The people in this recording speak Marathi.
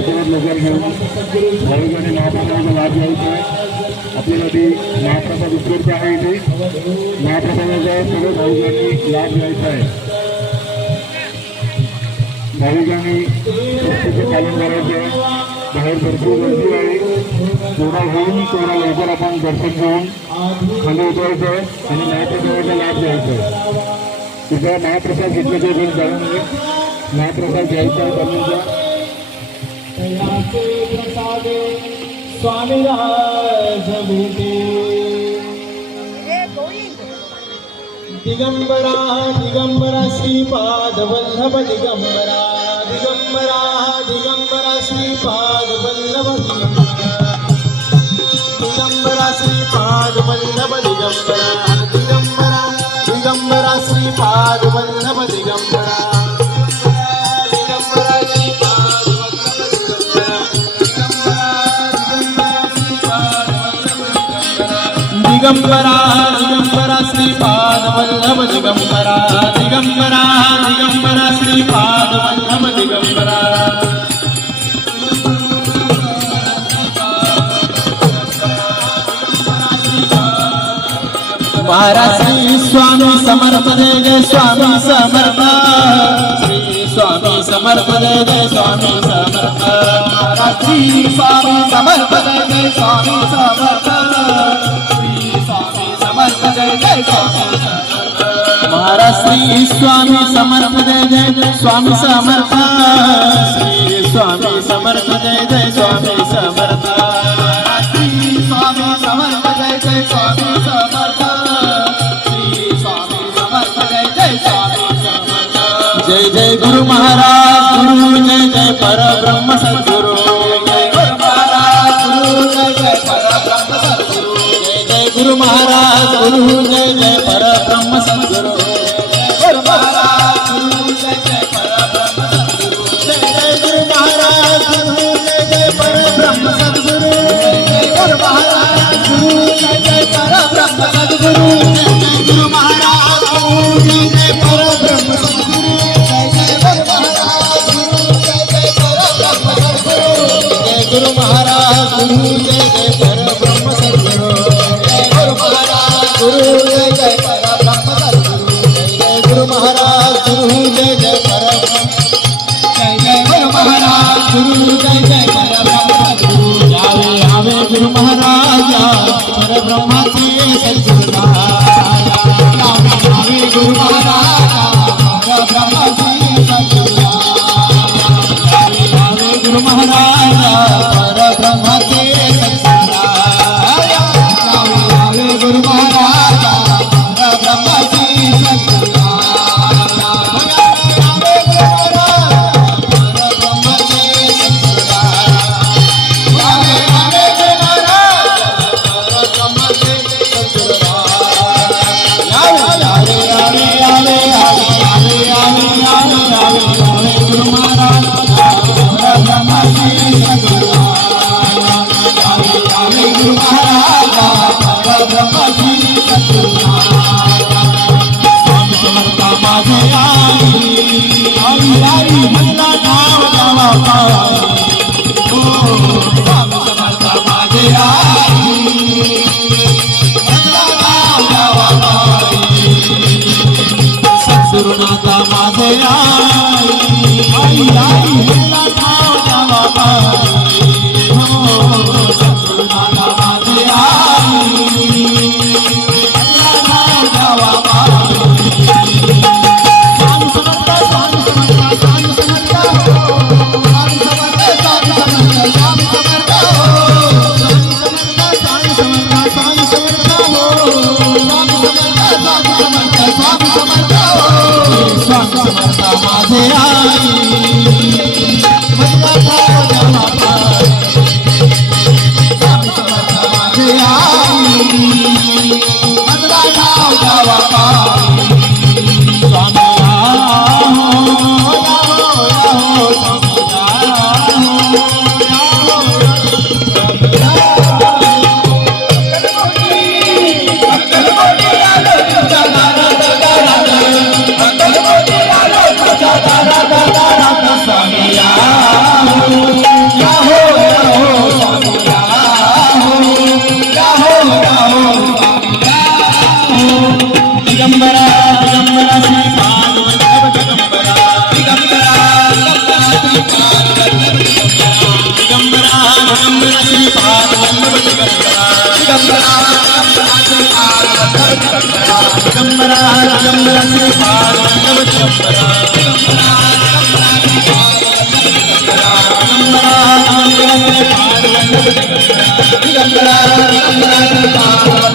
लवकरात लवकर घेऊन भाविकांनी महाप्रसादाचा लाभ घ्यायचा आहे। आपल्यासाठी महाप्रसाद उपलब्ध आहे। इथे महाप्रसादाचा सर्व भाविकांनी लाभ घ्यायचा आहे। भाविकांनी स्वच्छतेचे पालन करायचे आहे। बाहेर भरपूर गर्दी आहे। जेवढा होईल तेवढा लवकर आपण दर्शन घेऊन खाली उतरायचं आहे आणि महाप्रसादाचा लाभ घ्यायचा आहे। तिथं महाप्रसाद घेतल्याचे पण जाणून नये। महाप्रसाद घ्यायचा आहे त्यांना स्वामी राज दिगंबरा दिगंबरा श्रीपाद वल्लभ दिगंबरा दिगंबरा दिगंबरा श्रीपाद वल्लभ दिगंबरा श्रीपाद वल्लभ दिगंबरा दिगंबरा दिगंबरा श्रीपाद वल्लभ दिगंबरा दिगंबरा दिगंबरा श्रीपाद वल्लभ दिगंबरा दिगंबरा दिगंबरा श्रीपाद वल्लभ दिगंबरा महाराज श्री स्वामी समर्थ जय जय स्वामी समर्थ श्री स्वामी समर्थ जय जय स्वामी समर्थ महाराज श्री स्वामी समर्थ जय जय स्वामी समर्थ जय जय स्वामी महाराज श्री स्वामी समर्थ जय जय स्वामी समर्थ श्री स्वामी समर्थ जय जय स्वामी समर्थ श्री स्वामी समर्थ जय जय स्वामी समर्थ श्री स्वामी समर्थ जय जय स्वामी समर्थ जय जय गुरु महाराज गुरु जय जय परब्रह्म सद्गुरु जय गुरु महाराज गुरु जय जय परब्रह्म सद्गुरु जय जय गुरु महाराज गुरु जय जय परब्रह्म सद्गुरु गुरु महाराज गुरु जय जय परब्रह्म सद्गुरु जय जय गुरु महाराज गुरु जय जय परब्रह्म सद्गुरु जय जय गुरु महाराज गुरु जय जय परब्रह्म सद्गुरु जय जय गुरु महाराज गुरु जय जय परब्रह्म सद्गुरु जय जय गुरु महाराज गुरु जय जय परब्रह्म सद्गुरु जय गुरु महाराज गुरु जय जय परब्रह्म सद्गुरु गुरु जय जय परब्रह्म सद्गुरु जय जय गुरु महाराज गुरु जय जय परब्रह्म जय जय गुरु महाराज गुरु जय जय परब्रह्म सद्गुरु यावे यावे गुरु महाराज परब्रह्माचे सद्गुरु यावे यावे गुरु महाराज परब्रह्माचे सद्गुरु यावे यावे गुरु महाराज परब्रह्माचे सद्गुरु यावे गुरु महाराज सद्गुरुनाथा माझे आई सद्गुरुनाथा माझे दिगंबरा दिगंबरा श्री पार्वल्लभ दिगंबरा दिगंबरा दिगंबरा श्री पार्वल्लभ दिगंबरा दिगंबरा श्री पार्वल्लभ